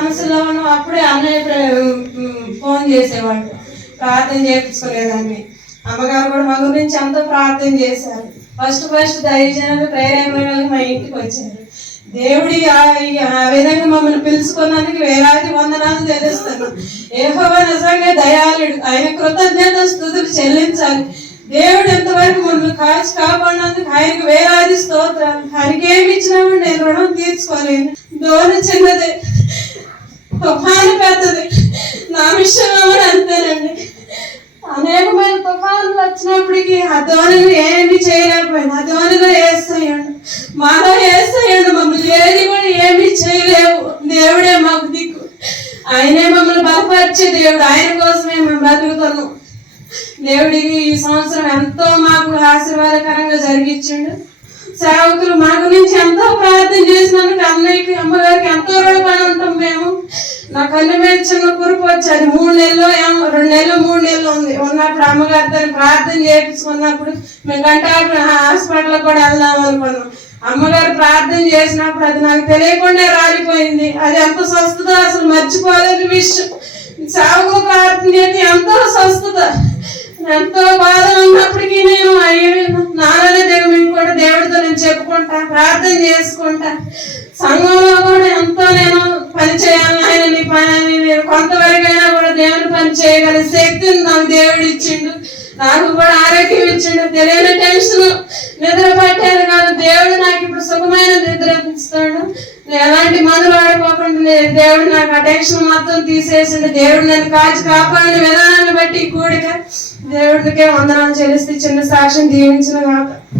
సమస్యలో ఉన్నాం అప్పుడే అన్నయ్య ఫోన్ చేసేవాడు. ప్రార్థన చేయించుకోలేదండి అమ్మగారు కూడా మా గురించి అంతా ప్రార్థన చేశారు. ఫస్ట్ ఫస్ట్ దైవజనులు ప్రేరేపణ మా ఇంటికి వచ్చారు. దేవుడి ఆ- ఆ విధంగా మమ్మల్ని పిలుచుకున్నందుకు వేలాది వందనాలు తెలుస్తాను. ఏహో నిజంగా దయాళుడు. ఆయన కృతజ్ఞత స్థుతులు చెల్లించాలి. దేవుడు ఎంతవరకు మమ్మల్ని కాచి కాపాడినందుకు ఆయనకు వేలాది స్తోత్రాలు. ఆయనకి ఏమి ఇచ్చినామో నేను రుణం తీర్చుకోలేను. దోణ చిన్నదే. తుఫాను పెద్దది. నా విషయంలో కూడా అంతేనండి అనేకమైన తుఫానులు వచ్చినప్పటికీ ఆ ఏమి చేయలేకపోయింది ఆ ధోనిలో వేస్తాయండు మాలో వేస్తాయండు మమ్మల్ని ఏది కూడా ఏమి చేయలేవు. దేవుడే మాకు దిక్కు. ఆయనే మమ్మల్ని బలపరిచే దేవుడు. ఆయన కోసమే మేము బతుకుతున్నాం. దేవుడికి ఈ సంవత్సరం ఎంతో మాకు ఆశీర్వాదకరంగా జరిగించిండు. సేవకులు మా గురించి ఎంతో ప్రార్థన నా కన్ను మీద చిన్న కురుపు వచ్చేది. మూడు నెలలు ఏమో రెండు నెలలు మూడు నెలలు ఉంది. ఉన్నప్పుడు అమ్మగారితో ప్రార్థన చేయించుకున్నప్పుడు మేము గంట హాస్పిటల్ కూడా వెళ్దాం అనుకున్నాం. అమ్మగారు ప్రార్థన చేసినప్పుడు అది నాకు తెలియకుండా రాలిపోయింది. అది ఎంత స్వస్థత అసలు మర్చిపోలేని విషయం సాగు ప్రార్థన చేసి ఎంతో స్వస్థత. ఎంతో బాధ ఉన్నప్పటికీ నేను అయ్యో నాన్ననే దేవుని కూడా దేవుడితో నేను చెప్పుకుంటా ప్రార్థన చేసుకుంటా. సంఘంలో కూడా ఎంతో నేను చేయగల శక్తిని నాకు దేవుడు ఇచ్చిండు. నాకు కూడా ఆరోగ్యం ఇచ్చిండు. తెలియని టెన్షన్ నిద్ర పట్టాను కాదు. దేవుడు నాకు ఇప్పుడు సుఖమైన నిద్ర ఇస్తాడు నేను ఎలాంటి మందులు వాడుకోకుండా దేవుడు నాకు ఆ టెన్షన్ మొత్తం తీసేసిండు. దేవుడు నన్ను కాచి కాపాడిన విధానాన్ని బట్టి కూడిక దేవుడికే వందనాలు చెల్లిస్తే చిన్న సాక్ష్యం దీవించిన కాక